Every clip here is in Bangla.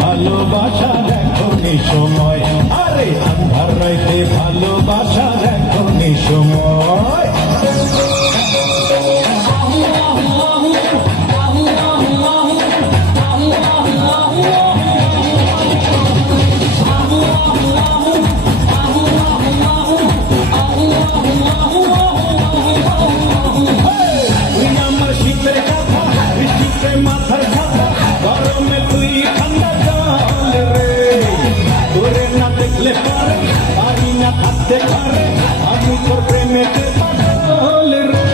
ভালোবাসা এখনই সময়, আরে আন্ধার রাইতে ভালোবাসা এখনই সময়। আমার শীতের কথা, বৃষ্টিতে মাথার ছাতা, গরমে তুই ঠান্ডা জল রে, তোরে না দেখলে পারে পারি না থাকতে পারে, আমি তোর প্রেমেতে পাগল রে।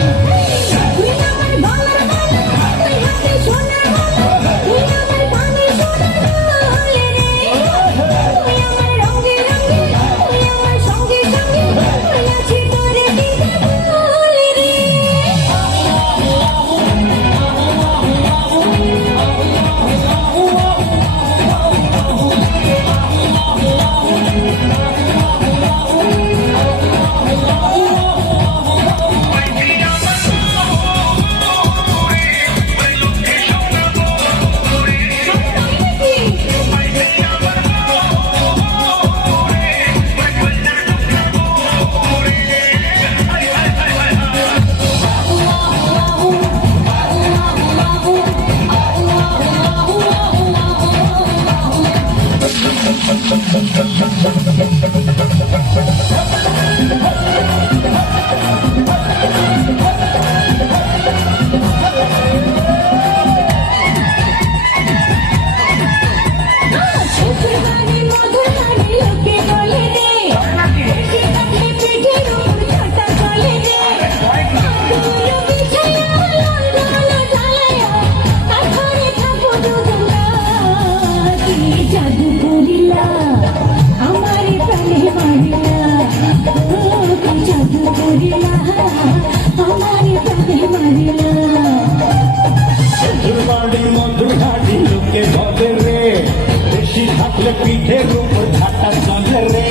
পিঠের উপর ঝাঁটা চলে রে,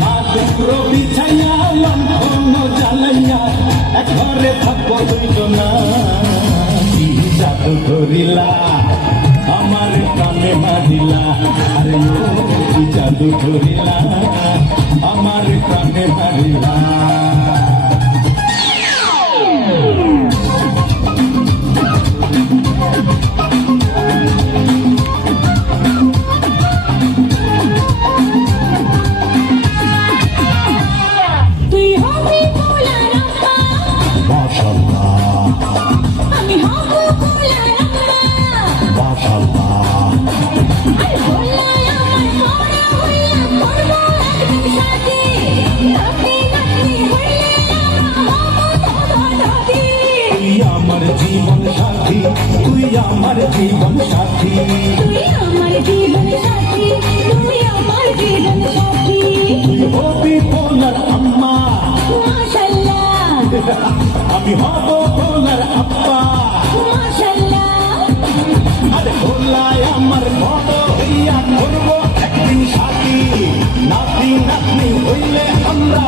মা দুপুর বিছাইয়া লম্ফন জ্বালাইয়া এক ঘরে থাকবো দুজনা। কি জাদু ধরিলা আমার কানে মারিলা, আরে কি জাদু ধরিলা আমার কানে মারিলা। জীবন সাথী তুই আমার জীবন সাথী, তুই আমার জীবন সাথী, তুই আমার জীবন সাথী। তুই হবি সোনার আম্মা মাশাআল্লাহ, আমি হব সোনার আব্বা মাশাআল্লাহ। আরে ভোলায় আমার বড় হইয়া করবো একদিন সাথী, নাতি নাতনি হইলে আমরা